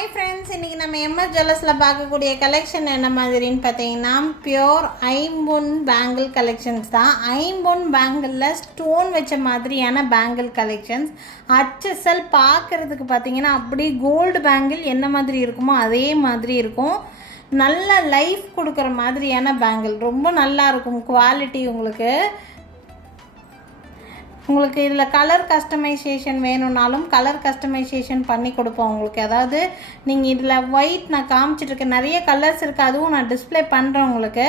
Hi friends இன்றைக்கி நம்ம MS ஜுவல்லர்ஸில் பார்க்கக்கூடிய கலெக்ஷன் என்ன மாதிரின்னு பார்த்தீங்கன்னா பியோர் ஐம்பொன் பேங்கிள் கலெக்ஷன்ஸ் தான். ஐம்பொன் பேங்கிளில் ஸ்டோன் வச்ச மாதிரியான பேங்கிள் கலெக்ஷன்ஸ் ஹச்எஸ்எல் பார்க்குறதுக்கு பார்த்தீங்கன்னா அப்படி கோல்டு பேங்கிள் என்ன மாதிரி இருக்குமோ அதே மாதிரி இருக்கும். நல்ல லைஃப் கொடுக்குற மாதிரியான பேங்கிள் ரொம்ப நல்லா இருக்கும் குவாலிட்டி உங்களுக்கு. உங்களுக்கு இதில் கலர் கஸ்டமைசேஷன் வேணும்னாலும் கலர் கஸ்டமைசேஷன் பண்ணி கொடுப்போம் உங்களுக்கு. அதாவது நீங்கள் இதில் ஒயிட் நான் காமிச்சிட்ருக்கேன் நிறைய கலர்ஸ் இருக்குது அதுவும் நான் டிஸ்ப்ளே பண்ணுறேன் உங்களுக்கு.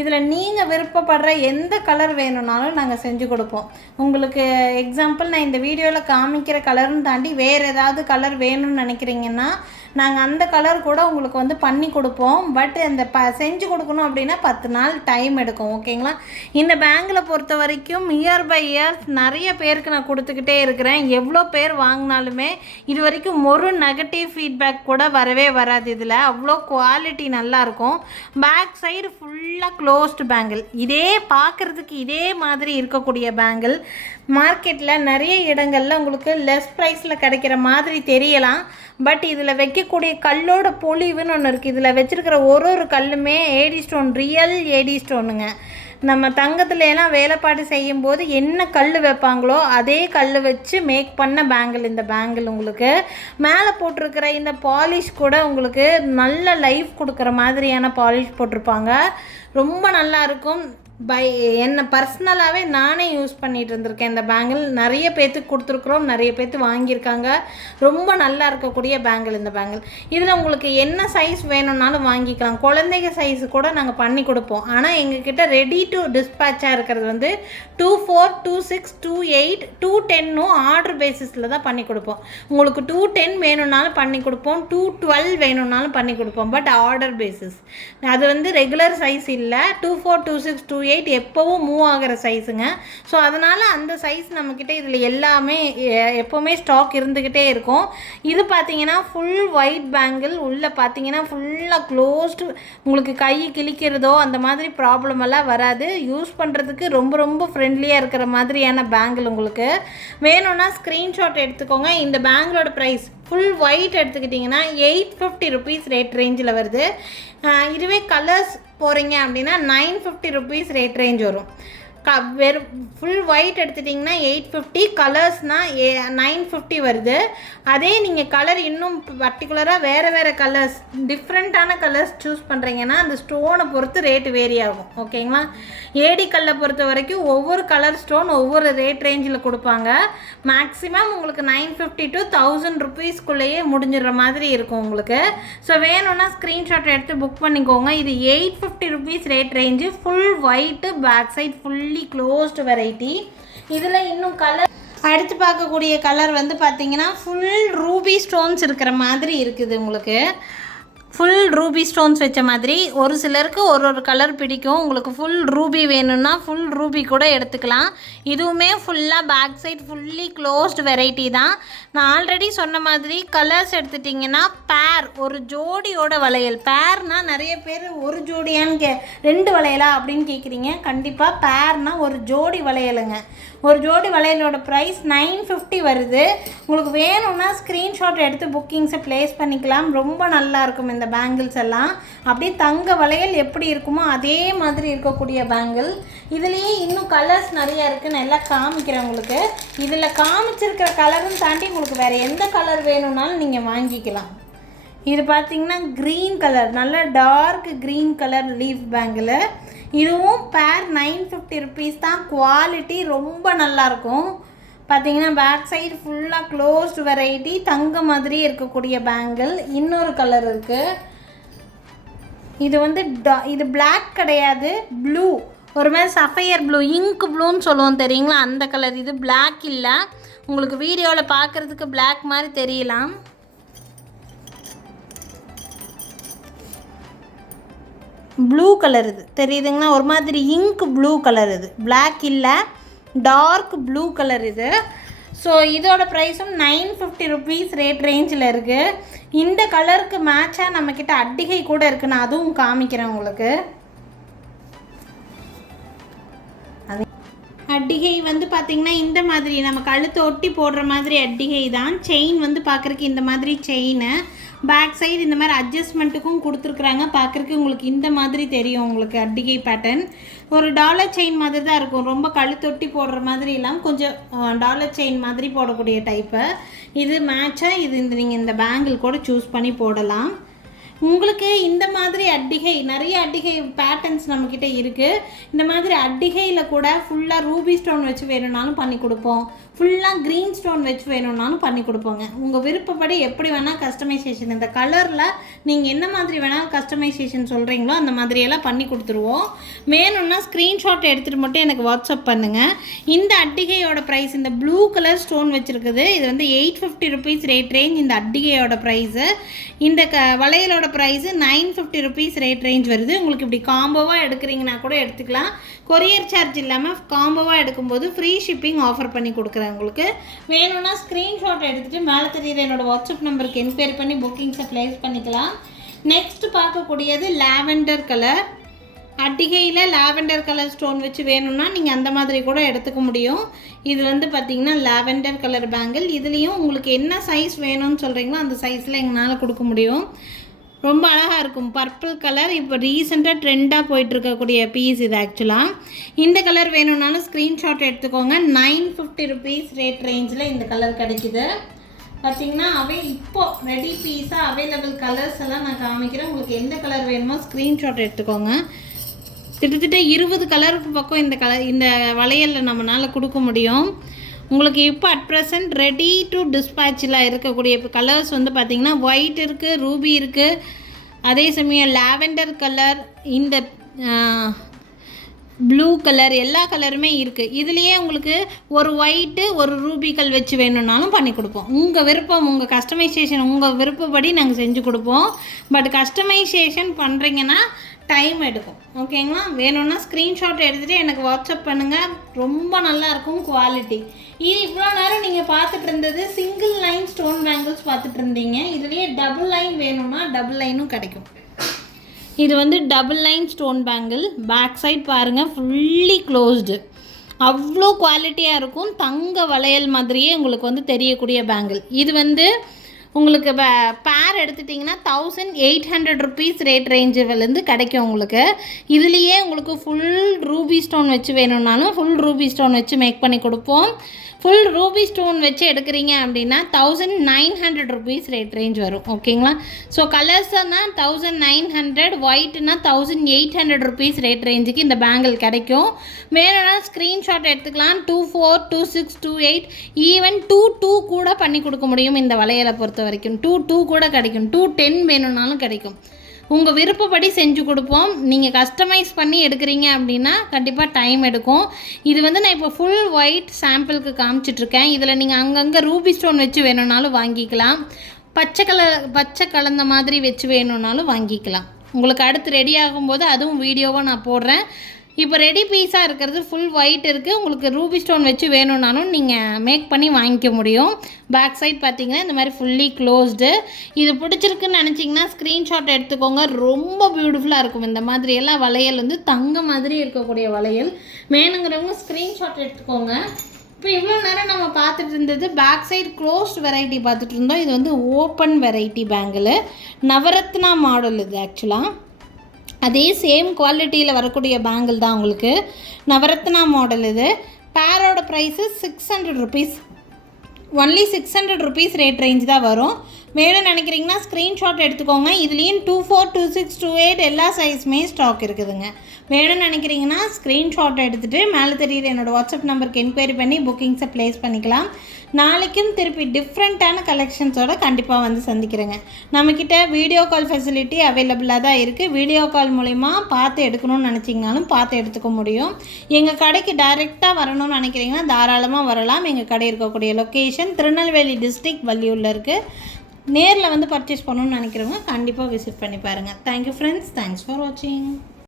இதில் நீங்கள் விருப்பப்படுற எந்த கலர் வேணும்னாலும் நாங்கள் செஞ்சு கொடுப்போம். உங்களுக்கு எக்ஸாம்பிள் நான் இந்த வீடியோவில் காமிக்கிற கலர்னு தாண்டி வேறு ஏதாவது கலர் வேணும்னு நினைக்கிறீங்கன்னா நாங்கள் அந்த கலர் கூட உங்களுக்கு வந்து பண்ணி கொடுப்போம். பட் அந்த ப செஞ்சு கொடுக்கணும் அப்படின்னா பத்து நாள் டைம் எடுக்கும். ஓகேங்களா இந்த பேங்கில் பொறுத்த வரைக்கும் இயர் பை இயர் நிறைய நிறைய பேருக்கு நான் கொடுத்துக்கிட்டே இருக்கிறேன். எவ்வளோ பேர் வாங்கினாலுமே இது வரைக்கும் ஒரு நெகட்டிவ் ஃபீட்பேக் கூட வரவே வராது இதில். அவ்வளோ குவாலிட்டி நல்லாயிருக்கும் பேக் சைடு ஃபுல்லாக க்ளோஸ்டு பேங்கிள் இதே பார்க்குறதுக்கு இதே மாதிரி இருக்கக்கூடிய பேங்கிள் மார்க்கெட்டில் நிறைய இடங்களில் உங்களுக்கு லெஸ் ப்ரைஸில் கிடைக்கிற மாதிரி தெரியலாம். பட் இதில் வைக்கக்கூடிய கல்லோட பொலிவுன்னு ஒன்று இருக்குது இதில் வச்சுருக்கிற ஒரு ஒரு கல்லுமே ஏடி ஸ்டோன் ரியல் ஏடி ஸ்டோனுங்க நம்ம தங்கத்துலலாம் வேலைப்பாடு செய்யும்போது என்ன கல் வைப்பாங்களோ அதே கல் வச்சு மேக் பண்ண பேங்கிள் இந்த பேங்கிள் உங்களுக்கு. மேலே போட்டிருக்கிற இந்த பாலிஷ் கூட உங்களுக்கு நல்ல லைஃப் கொடுக்குற மாதிரியான பாலிஷ் போட்டிருப்பாங்க. ரொம்ப நல்லா இருக்கும். பை என்னை பர்சனலாகவே நானே யூஸ் பண்ணிகிட்டு இருந்திருக்கேன். இந்த பேங்கிள் நிறைய பேர்த்துக்கு கொடுத்துருக்குறோம் நிறைய பேர்த்து வாங்கியிருக்காங்க. ரொம்ப நல்லா இருக்கக்கூடிய பேங்கிள் இந்த பேங்கிள் இதில் உங்களுக்கு என்ன சைஸ் வேணும்னாலும் வாங்கிக்கலாம். குழந்தைங்க சைஸு கூட நாங்கள் பண்ணி கொடுப்போம். ஆனால் எங்ககிட்ட ரெடி டு டிஸ்பேட்சாக இருக்கிறது வந்து two four two six two eight two டென்னும் order பேசிஸில் தான் பண்ணி கொடுப்போம். உங்களுக்கு டூ டென் வேணும்னாலும் பண்ணி கொடுப்போம். டூ டுவெல் வேணும்னாலும் பண்ணி கொடுப்போம். பட் ஆர்டர் பேசிஸ் அது வந்து ரெகுலர் சைஸ் இல்லை. Two four two six two eight எப்போவும் மூவ் ஆகிற சைஸுங்க ஸோ அதனால் அந்த சைஸ் நம்மக்கிட்ட இதில் எல்லாமே எப்போவுமே ஸ்டாக் இருந்துக்கிட்டே இருக்கும். இது பார்த்தீங்கன்னா ஃபுல் ஒயிட் பேங்கிள் உள்ளே பார்த்தீங்கன்னா ஃபுல்லாக க்ளோஸ்டு உங்களுக்கு கை கிழிக்கிறதோ அந்த மாதிரி ப்ராப்ளம் எல்லாம் வராது. யூஸ் பண்ணுறதுக்கு ரொம்ப ரொம்ப ஃப்ரெண்ட்லியாக இருக்கிற மாதிரியான பேங்கிள் உங்களுக்கு. வேணும்னா ஸ்க்ரீன்ஷாட் எடுத்துக்கோங்க. இந்த பேங்கிளோட ப்ரைஸ் ஃபுல் ஒயிட் எடுத்துக்கிட்டிங்கன்னா எயிட் ஃபிஃப்டி ருபீஸ் ரேட் ரேஞ்சில் வருது. இதுவே கலர்ஸ் போகிறீங்க அப்படின்னா nine fifty rupees rate range வரும். க வெறும் ஃபுல் ஒயிட் எடுத்துட்டிங்கன்னா எயிட் ஃபிஃப்டி கலர்ஸ்னால் ஏ நைன் ஃபிஃப்டி வருது. அதே நீங்கள் கலர் இன்னும் பர்டிகுலராக வேறு வேறு கலர்ஸ் டிஃப்ரெண்ட்டான கலர்ஸ் சூஸ் பண்ணுறீங்கன்னா அந்த ஸ்டோனை பொறுத்து ரேட்டு வேரி ஆகும். ஓகேங்களா ஏடி கல்லை பொறுத்த வரைக்கும் ஒவ்வொரு கலர் ஸ்டோன் ஒவ்வொரு ரேட் ரேஞ்சில் கொடுப்பாங்க. மேக்ஸிமம் உங்களுக்கு நைன் ஃபிஃப்டி டு தௌசண்ட் ருபீஸ்க்குள்ளேயே முடிஞ்சிடுற மாதிரி இருக்கும் உங்களுக்கு. ஸோ வேணும்னா ஸ்க்ரீன்ஷாட் எடுத்து புக் பண்ணிக்கோங்க. இது eight fifty rupees rate range full white back side full fully closed variety இதில் இன்னும் கலர் அடுத்து பார்க்கக்கூடிய கலர் வந்து பார்த்தீங்கன்னா ஃபுல் ரூபி ஸ்டோன்ஸ் இருக்கிற மாதிரி இருக்குது உங்களுக்கு. ஃபுல் ரூபி ஸ்டோன்ஸ் வச்ச மாதிரி ஒரு சிலருக்கு ஒரு ஒரு கலர் பிடிக்கும். உங்களுக்கு ஃபுல் ரூபி வேணும்னா ஃபுல் ரூபி கூட எடுத்துக்கலாம். இதுவுமே ஃபுல்லாக back side fully closed variety தான். நான் ஆல்ரெடி சொன்ன மாதிரி கலர்ஸ் எடுத்துட்டிங்கன்னா பேர் ஒரு ஜோடியோட வளையல். பேர்னால் நிறைய பேர் ஒரு ஜோடியான்னு கே ரெண்டு வளையலா அப்படின்னு கேட்குறீங்க கண்டிப்பாக பேர்னால் ஒரு ஜோடி வளையலுங்க. ஒரு ஜோடி வளையலோட ப்ரைஸ் நைன் ஃபிஃப்டி வருது. உங்களுக்கு வேணும்னா ஸ்க்ரீன்ஷாட் எடுத்து புக்கிங்ஸை ப்ளேஸ் பண்ணிக்கலாம். ரொம்ப நல்லா இருக்கும் இந்த பேங்கிள்ஸ் எல்லாம். அப்படியே தங்க வளையல் எப்படி இருக்குமோ அதே மாதிரி இருக்கக்கூடிய பேங்கிள் இதுலேயே இன்னும் கலர்ஸ் நிறையா இருக்குது நல்லா எல்லாம் காமிக்கிறேன் உங்களுக்கு. இதில் காமிச்சிருக்கிற கலரும் தாண்டி உங்களுக்கு வேறு எந்த கலர் வேணும்னாலும் நீங்கள் வாங்கிக்கலாம். இது பார்த்தீங்கன்னா க்ரீன் கலர் நல்ல dark green colour leaf bangle இதுவும் பேர் நைன் ஃபிஃப்டி ருபீஸ் தான். குவாலிட்டி ரொம்ப நல்லாயிருக்கும் பார்த்தீங்கன்னா பேக் சைடு ஃபுல்லாக க்ளோஸ்டு வெரைட்டி தங்க மாதிரி இருக்கக்கூடிய பேங்கிள் இன்னொரு கலர் இருக்குது இது வந்து இது பிளாக் கிடையாது ப்ளூ ஒரு மாதிரி சஃபையர் ப்ளூ இங்க் ப்ளூன்னு சொல்லுவோம் தெரியுங்களா? அந்த கலர் இது பிளாக் இல்லை. உங்களுக்கு வீடியோவில் பார்க்குறதுக்கு பிளாக் மாதிரி தெரியலாம். ப்ளூ கலர் இது. தெரியுதுங்களா? ஒரு மாதிரி இங்க் ப்ளூ கலர் இது. பிளாக் இல்லை. டார்க் ப்ளூ கலர் இது. ஸோ இதோட ப்ரைஸும் நைன் ஃபிஃப்டி ருபீஸ் ரேட் ரேஞ்சில் இருக்குது இந்த கலருக்கு மேட்சாக நம்மக்கிட்ட அட்டிகை கூட இருக்குது நான் அதுவும் காமிக்கிறேன் உங்களுக்கு. அட்டிகை வந்து பார்த்திங்கன்னா இந்த மாதிரி நம்ம கழுத்தை ஒட்டி போடுற மாதிரி அட்டிகை தான். செயின் வந்து பார்க்குறக்கு இந்த மாதிரி செயின் பேக் சைடு இந்த மாதிரி அட்ஜஸ்ட்மெண்ட்டுக்கும் கொடுத்துருக்குறாங்க. பார்க்குறக்கு உங்களுக்கு இந்த மாதிரி தெரியும் உங்களுக்கு அட்டிகை பேட்டர்ன் ஒரு டாலர் செயின் மாதிரி தான் இருக்கும். ரொம்ப கழுத்தொட்டி போடுற மாதிரி இல்லாமல் கொஞ்சம் டாலர் செயின் மாதிரி போடக்கூடிய டைப்பு இது மேட்சாக இது இந்த நீங்கள் இந்த பேங்கிள் கூட சூஸ் பண்ணி போடலாம். உங்களுக்கு இந்த மாதிரி அட்டிகை நிறைய அட்டிகை பேட்டர்ன்ஸ் நம்மக்கிட்ட இருக்குது இந்த மாதிரி அட்டிகையில் கூட ஃபுல்லாக ரூபி ஸ்டோன் வச்சு வேணும்னாலும் பண்ணி கொடுப்போம். ஃபுல்லாக க்ரீன் ஸ்டோன் வச்சு வேணும்னாலும் பண்ணி கொடுப்போங்க. உங்கள் விருப்பப்படி எப்படி வேணால் கஸ்டமைசேஷன் இந்த கலரில் நீங்கள் என்ன மாதிரி வேணாலும் கஸ்டமைசேஷன் சொல்கிறீங்களோ அந்த மாதிரியெல்லாம் பண்ணி கொடுத்துருவோம். வேணும்னா ஸ்க்ரீன்ஷாட் எடுத்துகிட்டு மட்டும் எனக்கு வாட்ஸ்அப் பண்ணுங்கள் இந்த அட்டிகையோட ப்ரைஸ் இந்த ப்ளூ கலர் ஸ்டோன் வச்சுருக்குது இது வந்து eight fifty rupees rate range இந்த அட்டிகையோட ப்ரைஸு இந்த க வளையலோட price nine fifty rupees rate range வருது. உங்களுக்கு இப்படி காம்போவாக எடுக்கிறீங்கன்னா கூட எடுத்துக்கலாம். கொரியர் சார்ஜ் இல்லாமல் காம்போவாக எடுக்கும்போது ஃப்ரீ ஷிப்பிங் ஆஃபர் பண்ணி கொடுக்குறேன் உங்களுக்கு. வேணும்னா ஸ்க்ரீன்ஷாட் எடுத்துகிட்டு மேலே தெரியுற என்னோடய வாட்ஸ்அப் நம்பருக்கு என்கொயரி பண்ணி புக்கிங்ஸை ப்ளேஸ் பண்ணிக்கலாம். நெக்ஸ்ட் பார்க்கக்கூடியது லாவெண்டர் கலர் அட்டிகையில் லாவெண்டர் கலர் ஸ்டோன் வச்சு வேணும்னா நீங்கள் அந்த மாதிரி கூட எடுத்துக்க முடியும். இது வந்து பார்த்திங்கன்னா லாவெண்டர் கலர் பேங்கிள் இதுலேயும் உங்களுக்கு என்ன சைஸ் வேணும்னு சொல்கிறீங்களோ அந்த சைஸில் எங்களால் கொடுக்க முடியும். ரொம்ப அழகாக இருக்கும். பர்பிள் கலர் இப்போ ரீசெண்டாக ட்ரெண்டாக போயிட்டுருக்கக்கூடிய பீஸ் இது ஆக்சுவலாக இந்த கலர் வேணும்னாலும் ஸ்க்ரீன்ஷாட் எடுத்துக்கோங்க. நைன் ஃபிஃப்டி ருபீஸ் ரேட் ரேஞ்சில் இந்த கலர் கிடைக்குது. பார்த்தீங்கன்னா அவை இப்போ ரெடி பீஸாக அவைலபிள் கலர்ஸ் எல்லாம் நான் காமிக்கிறேன். உங்களுக்கு எந்த கலர் வேணுமோ ஸ்க்ரீன்ஷாட் எடுத்துக்கோங்க. கிட்டத்தட்ட இருபது கலருக்கு பக்கம் இந்த கலர் இந்த வளையலில் நம்மளால் கொடுக்க முடியும். உங்களுக்கு இப்போ அட் ப்ரெசன்ட் ரெடி டு டிஸ்பேச்சில் இருக்கக்கூடிய இப்போ கலர்ஸ் வந்து பார்த்திங்கன்னா ஒயிட் இருக்குது ரூபி இருக்குது அதே சமயம் லாவெண்டர் கலர் இந்த ப்ளூ கலர் எல்லா கலருமே இருக்குது இதுலேயே உங்களுக்கு ஒரு ஒயிட்டு ஒரு ரூபிக்கல் வச்சு வேணும்னாலும் பண்ணி கொடுப்போம். உங்கள் விருப்பம் உங்கள் கஸ்டமைசேஷன் உங்கள் விருப்பப்படி நாங்கள் செஞ்சு கொடுப்போம். பட் கஸ்டமைசேஷன் பண்ணுறீங்கன்னா டைம் எடுக்கும். ஓகேங்களா வேணும்னா ஸ்க்ரீன்ஷாட் எடுத்துகிட்டு எனக்கு வாட்ஸ்அப் பண்ணுங்கள் ரொம்ப நல்லாயிருக்கும் குவாலிட்டி இது இவ்வளோ நேரம் நீங்கள் பார்த்துட்டு இருந்தது சிங்கிள் லைன் ஸ்டோன் பேங்கிள்ஸ் பார்த்துட்டு இருந்தீங்க. இதுலேயே டபுள் லைன் வேணும்னா டபுள் லைனும் கிடைக்கும். இது வந்து double line stone bangle back side பாருங்கள் ஃபுல்லி க்ளோஸ்டு அவ்வளோ குவாலிட்டியாக இருக்கும். தங்க வளையல் மாதிரியே உங்களுக்கு வந்து தெரியக்கூடிய பேங்கிள் இது வந்து உங்களுக்கு பேர் எடுத்துட்டிங்கன்னா thousand eight hundred rupees rate ரேஞ்சுலேருந்து கிடைக்கும் உங்களுக்கு. இதுலேயே உங்களுக்கு ஃபுல் ரூபி ஸ்டோன் வச்சு வேணும்னாலும் ஃபுல் ரூபி ஸ்டோன் வச்சு மேக் பண்ணி கொடுப்போம். ஃபுல் ரூபி ஸ்டோன் வச்சு எடுக்கிறீங்க அப்படின்னா thousand nine hundred rupees rate range வரும். ஓகேங்களா ஸோ கலர்ஸ்னா thousand nine hundred ஒயிட்னா thousand eight hundred rupees rate ரேஞ்சுக்கு இந்த பேங்கிள் கிடைக்கும். வேணும்னா ஸ்க்ரீன்ஷாட் எடுத்துக்கலாம். Two four two six two eight even two two கூட பண்ணி கொடுக்க முடியும் இந்த வளையலை பொறுத்த வரைக்கும் டூ டூ கூட கிடைக்கும். டூ டென் வேணும்னாலும் கிடைக்கும். உங்கள் விருப்பப்படி செஞ்சு கொடுப்போம். நீங்கள் கஸ்டமைஸ் பண்ணி எடுக்கிறீங்க அப்படின்னா கண்டிப்பாக டைம் எடுக்கும். இது வந்து நான் இப்போ ஃபுல் ஒயிட் சாம்பிளுக்கு காமிச்சிட்ருக்கேன் இதில் நீங்கள் அங்கங்கே ரூபி ஸ்டோன் வச்சு வேணும்னாலும் வாங்கிக்கலாம். பச்சை கலர் பச்சை கலந்த மாதிரி வச்சு வேணும்னாலும் வாங்கிக்கலாம். உங்களுக்கு அடுத்து ரெடி ஆகும்போது அதுவும் வீடியோவாக நான் போடுறேன். இப்போ ரெடி பீஸாக இருக்கிறது ஃபுல் ஒயிட் இருக்குது உங்களுக்கு ரூபி ஸ்டோன் வச்சு வேணும்னாலும் நீங்கள் மேக் பண்ணி வாங்கிக்க முடியும். பேக் சைட் பார்த்தீங்கன்னா இந்த மாதிரி ஃபுல்லி க்ளோஸ்டு இது பிடிச்சிருக்குன்னு நினச்சிங்கன்னா ஸ்க்ரீன்ஷாட் எடுத்துக்கோங்க. ரொம்ப பியூட்டிஃபுல்லாக இருக்கும். இந்த மாதிரி எல்லாம் வளையல் வந்து தங்க மாதிரி இருக்கக்கூடிய வளையல். வேணுங்கிறவங்க ஸ்க்ரீன்ஷாட் எடுத்துக்கோங்க. இப்போ இவ்வளோ நேரம் நம்ம பார்த்துட்டு இருந்தது பேக் சைடு க்ளோஸ்ட் வெரைட்டி பார்த்துட்டு இருந்தோம். இது வந்து open variety bangle navratna model இது ஆக்சுவலாக அதே சேம் குவாலிட்டியில் வரக்கூடிய பேங்கிள் தான் உங்களுக்கு. நவரத்னா மாடல் இது. பேரோட price six hundred rupees only six hundred rupees rate range தான் வரும். வேணும்னு நினைக்கிறீங்கன்னா ஸ்க்ரீன்ஷாட் எடுத்துக்கோங்க. இதுலேயும் two four two six two eight எல்லா சைஸுமே ஸ்டாக் இருக்குதுங்க. வேணும்னு நினைக்கிறீங்கன்னா ஸ்க்ரீன்ஷாட் எடுத்துகிட்டு மேலே தெரியுது என்னோடய வாட்ஸ்அப் நம்பருக்கு என்கொயரி பண்ணி புக்கிங்ஸை ப்ளேஸ் பண்ணிக்கலாம். நாளைக்கும் திருப்பி டிஃப்ரெண்ட்டான கலெக்ஷன்ஸோட கண்டிப்பாக வந்து சந்திக்கிறேங்க. நம்மக்கிட்ட வீடியோ கால் ஃபெசிலிட்டி அவைலபிளாக தான் இருக்குது வீடியோ கால் மூலிமா பார்த்து எடுக்கணும்னு நினச்சிங்கனாலும் பார்த்து எடுத்துக்க முடியும். எங்கள் கடைக்கு டைரெக்டாக வரணும்னு நினைக்கிறீங்கன்னா தாராளமாக வரலாம். எங்கள் கடை இருக்கக்கூடிய லொக்கேஷன் திருநெல்வேலி டிஸ்ட்ரிக்ட் வள்ளியூரில் இருக்குது நேரில் வந்து பர்ச்சேஸ் பண்ணணும்னு நினைக்கிறவங்க கண்டிப்பாக விசிட் பண்ணி பாருங்கள் தேங்க்யூ ஃப்ரெண்ட்ஸ் தேங்க்ஸ் ஃபார் வாட்சிங்